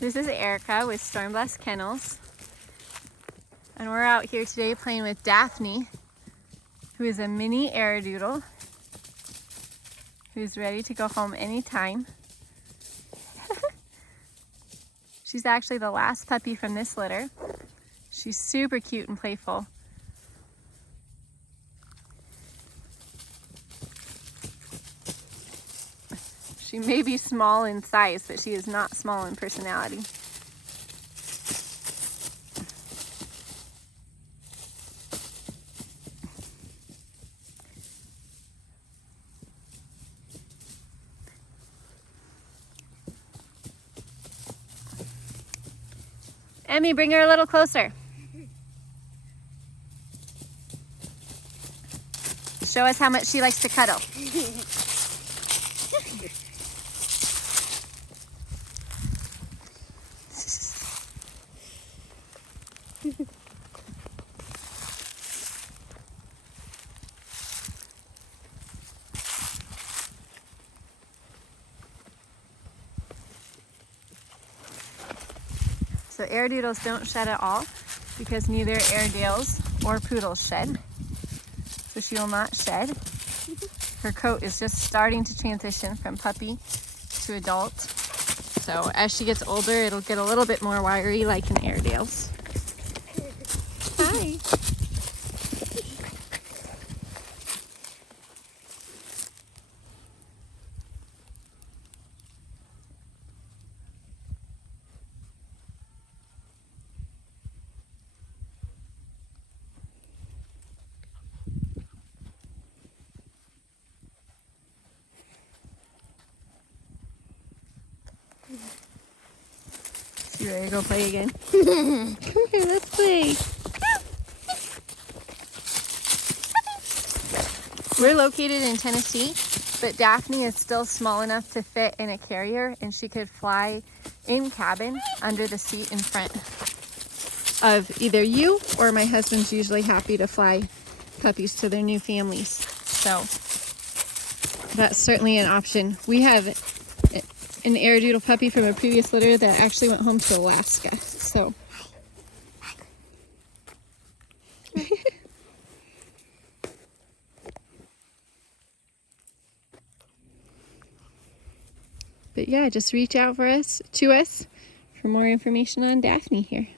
This is Erica with Stormblest Kennels, and we're out here today playing with Daphne, who is a mini Airedoodle who's ready to go home anytime. She's actually the last puppy from this litter. She's super cute and playful. She may be small in size, but she is not small in personality. Emmy, bring her a little closer. Show us how much she likes to cuddle. So Airedoodles don't shed at all because neither Airedales or Poodles shed. So she will not shed. Her coat is just starting to transition from puppy to adult. So as she gets older, it'll get a little bit more wiry like an Airedale's. Hi. You ready to go play again? Come here, let's play. We're located in Tennessee, but Daphne is still small enough to fit in a carrier, and she could fly in cabin under the seat in front of either you or my husband's usually happy to fly puppies to their new families. So that's certainly an option. We have an Airedoodle puppy from a previous litter that actually went home to Alaska. So but yeah, just reach out to us for more information on Daphne here.